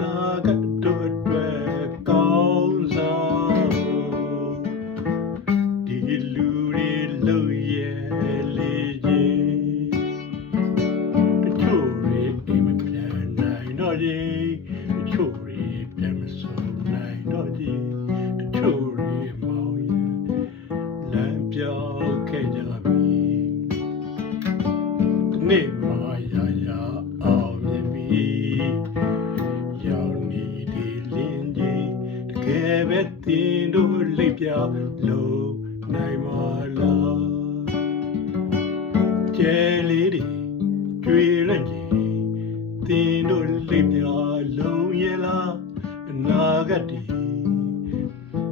နောက် ကယ်ပဲတင်တို့လိပ်ပြလို့နိုင်မလားကျဲလေးတွေကြွေရန့်ကြီးတင်တို့လိပ်ပြလုံးရဲ့လားအနာဂတ်တွေ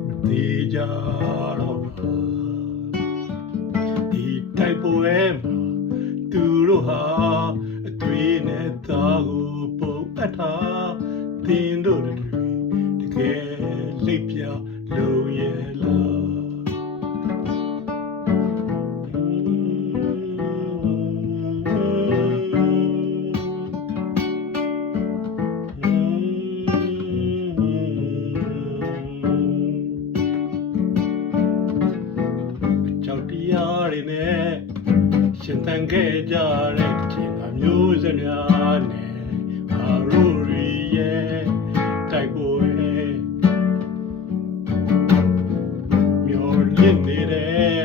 မသေးကြတော့ပါဒီတိုက်ပွဲမှာသူတို့ဟာအသွေးနဲ့သားကိုပုံအပ်ထားတင် ရှင်သန်ခဲ့ကြတဲ့ခြင်းကမျိုးစများနဲ့အာရိုရီရဲ့တိုက်ပွဲမျောလင့်နေတဲ့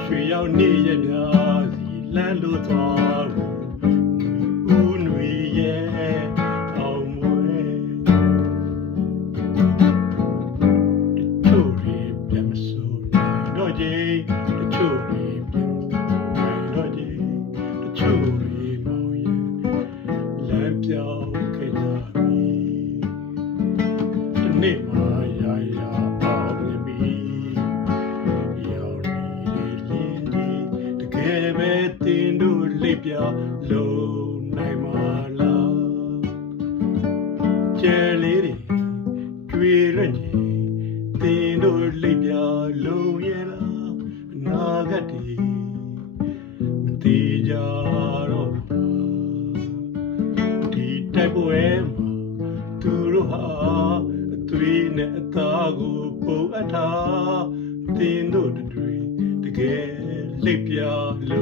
ရွှေရောက်နေရများစီလမ်းလို့သွား ချို့တွေမောင်ရင်လမ်းပြောင်းခဲ့ကြပြီဒီနေ့မှရာရာအောင်မြင်ပြီရောက်နေတဲ့လင်းကြီးတကယ်ပဲတင်တို့လိပ်ပြလုံး ပွဲမှာသူတို့ဟာအသွေးနဲ့အသားကိုပုံအပ်ထားတင်တို့တွေတကယ်လိပ်ပြလုံးရဲ့လား